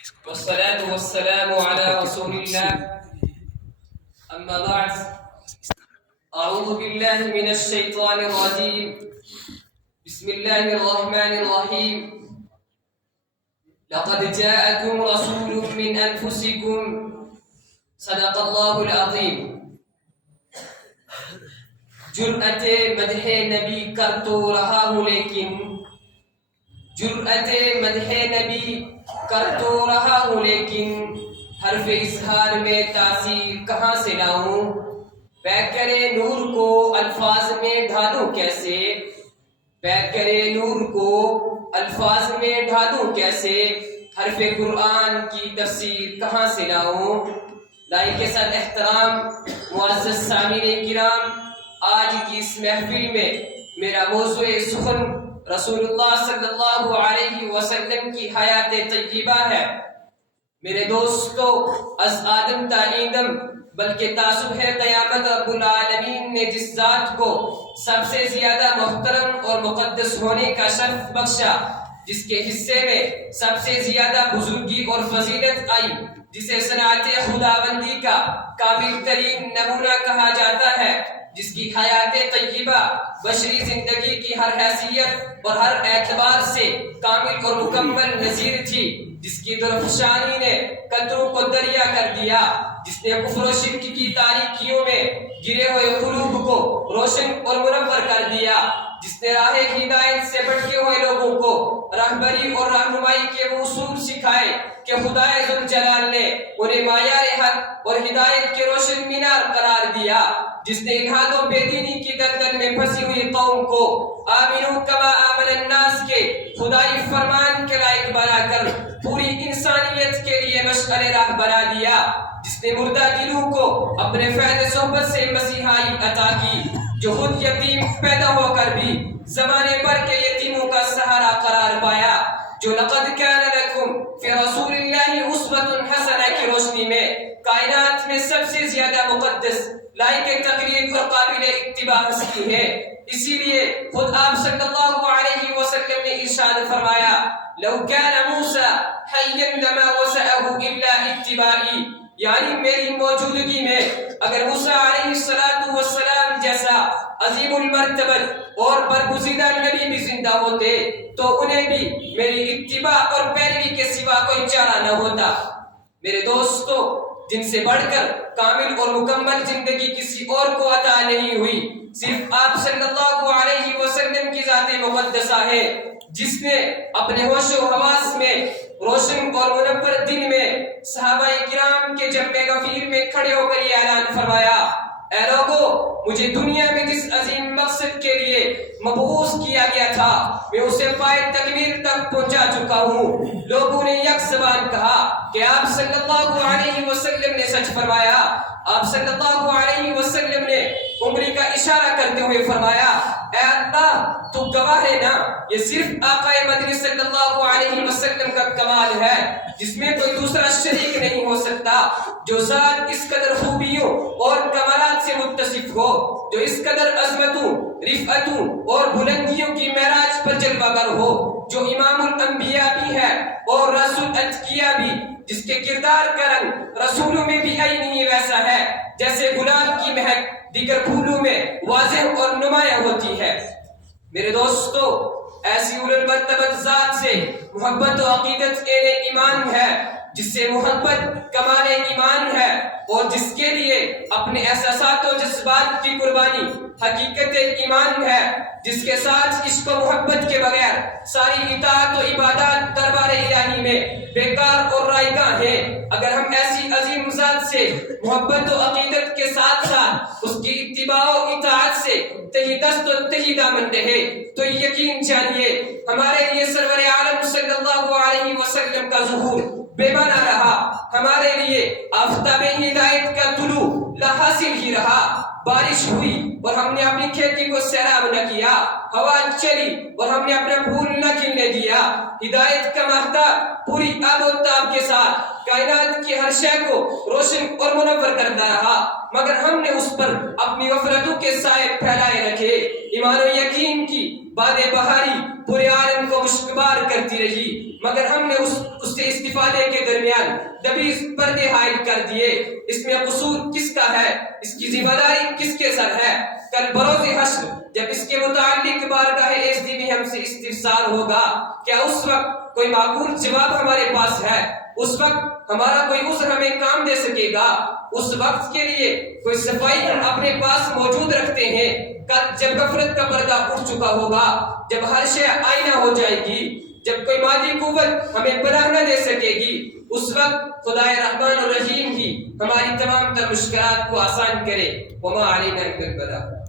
والصلاة والسلام على رسول الله أما بعد أعوذ بالله من الشيطان الرجيم بسم الله الرحمن الرحيم لقد جاءكم رسول من أنفسكم صدق الله العظيم. جرأت مدح نبی کر تو رہا ہوں لیکن جرأت مدح نبی کر تو رہا ہوں لیکن حرف اظہار میں تاثیر کہاں سے لاؤں؟ پیکرے نور کو الفاظ میں ڈھالوں کیسے؟ پیکرے نور کو الفاظ میں ڈھالوں کیسے؟ حرف قرآن کی تفسیر کہاں سے لاؤں؟ لائق کے ساتھ احترام معزز سامعین کرام، آج کی اس محفل میں میرا موضوع سخن رسول اللہ صلی اللہ علیہ وسلم کی حیات طیبہ ہے. میرے دوستو، از آدم تا ایندم بلکہ تاصبح قیامت رب العالمین نے جس ذات کو سب سے زیادہ محترم اور مقدس ہونے کا شرف بخشا، جس کے حصے میں سب سے زیادہ بزرگی اور فضیلت آئی، جسے صنعت خداوندی کا کامل ترین نمونہ کہا جاتا ہے، جس کی حیات طیبہ بشری زندگی کی ہر حیثیت اور ہر اعتبار سے کامل اور مکمل نظیر تھی، جس کی درفشانی نے قطروں کو دریا کر دیا، جس نے کفر و شرک کی تاریکیوں میں گرے ہوئے قلوب کو روشن اور منور کر دیا، جس نے راہ ہدایت سے بھٹکے ہوئے لوگوں کو رہبری اور رہنمائی کے اصول سکھائے کہ خدائے ذوالجلال نے انہیں معیار حق اور ہدایت کے روشن مینار قرار دیا، جس نے الحاد و بے دینی کی دلدل میں پھنسی ہوئی قوم کو آمنو کما آمن الناس کے خدائی فرمان کے لائق بنا کر پوری انسانیت کے لیے مشعل راہ بنا دیا، جس نے مردہ دلوں کو اپنے فیض صحبت سے مسیحائی عطا کی، جو خود یتیم پیدا ہو کر بھی زمانے بھر کے یتیموں کا سہارا قرار پایا، جو لقد کان لکم فی رسول اللہ اسوۃ حسنہ کی روشنی میں کائنات میں سب سے زیادہ مقدس، لائق تقلید اور قابل اتباع ہستی ہے. اسی لیے خود آپ صلی اللہ علیہ وسلم نے ارشاد فرمایا، لو کان موسیٰ حیا لما وسعہ الا اتباعی، یعنی میری موجودگی میں اگر موسیٰ علیہ السلام جیسا عظیم المرتبت اور برگزیدہ نبی بھی زندہ ہوتے تو انہیں بھی میری اتباع اور پیروی کے سوا کوئی چارہ نہ ہوتا. میرے دوستو، جن سے بڑھ کر کامل اور مکمل زندگی کسی اور کو عطا نہیں ہوئی، صرف آپ صلی اللہ علیہ وسلم کی ذات مقدسہ ہے، جس نے اپنے ہوش و حواس میں روشن اور منور دن میں صحابہ کرام کے جمع غفیر میں کھڑے ہو کر یہ اعلان فرمایا، اے لوگو، مجھے دنیا میں جس عظیم مقصد کے لیے مبعوث کیا گیا تھا میں اسے پائے تکمیل تک پہنچا چکا ہوں. لوگوں نے یک زبان کہا کہ آپ صلی اللہ علیہ وسلم نے سچ فرمایا. آپ صلی اللہ علیہ وسلم نے عمری کا اشارہ کرتے ہوئے فرمایا، اے اللہ تو گواہ ہے نا، یہ صرف آقا مدنی صلی اللہ علیہ وسلم کا کمال ہے، جس میں کوئی دوسرا شریک نہیں ہو سکتا، جو ذات اس قدر خوبیوں اور کمالات سے متصف ہو، جو اس قدر عظمتوں، رفعتوں اور بلندیوں کی معراج پر جلوہ گر ہو، جو امام الانبیاء بھی ہے اور رسول اتقیاء بھی، جس کے کردار کا رنگ رسولوں میں بھی عینی ویسا ہے جیسے گلاب کی مہک دیگر پھولوں میں واضح اور نمایاں ہوتی ہے. میرے دوستو، ایسی اولو المرتبت ذات سے محبت و عقیدت ایمان ہے، جس سے محبت کمال ایمان ہے اور جس کے لیے اپنے احساسات و جذبات کی قربانی حقیقت ایمان ہے، جس کے ساتھ عشق و محبت کے بغیر ساری اطاعت و عبادات دربار الہی میں بیکار اور رائگاں ہیں. اگر ہم ایسی عظیم ذات سے محبت و عقیدت کے ساتھ ساتھ اس کی اتباع و اطاعت سے تہی دست و تہی دامن رہے تو یقین جانیے ہمارے لیے سرور عالم صلی اللہ علیہ وسلم کا ظہور بے معنی رہا، ہمارے لیے آفتاب ہدایت کا طلوع لا حاصل ہی رہا. بارش ہوئی اور ہم نے اپنی کھیتی کو سیراب نہ کیا، ہوا چلی اور ہم نے اپنا پھول نہ کھلنے دیا، ہدایت کا مہتا پوری آب و تاب کے ساتھ کائنات کی ہر شے کو روشن اور منور کرتا رہا، مگر ہم نے اس پر اپنی غفلتوں کے سائے پھیلائے رکھے۔ ایمان و یقین کی باد بہاری پورے عالم کو مشکبار کرتی رہی، مگر ہم نے اس سے استفادے کے درمیان دبیز پردے حائل کر دیے۔ اس میں قصور کس کا ہے؟ اس کی ذمہ داری کس کے سر ہے؟ کل بروز حشر جب اس کے متعلق بارگاہ عزت میں ہم سے استفسار ہوگا، کیا اس وقت کوئی معقول جواب ہمارے پاس ہے؟ اس وقت ہمارا کوئی عذر ہمیں کام دے سکے گا؟ اس وقت کے لیے کوئی صفائی اپنے پاس موجود رکھتے ہیں؟ جب غفلت کا پردہ اٹھ چکا ہوگا، جب ہر شے آئینہ ہو جائے گی، جب کوئی مادی قوت ہمیں پناہ نہ دے سکے گی، اس وقت خدائے رحمان الرحیم ہی ہماری تمام تر مشکلات کو آسان کرے۔ وما علینا الا البلاغ۔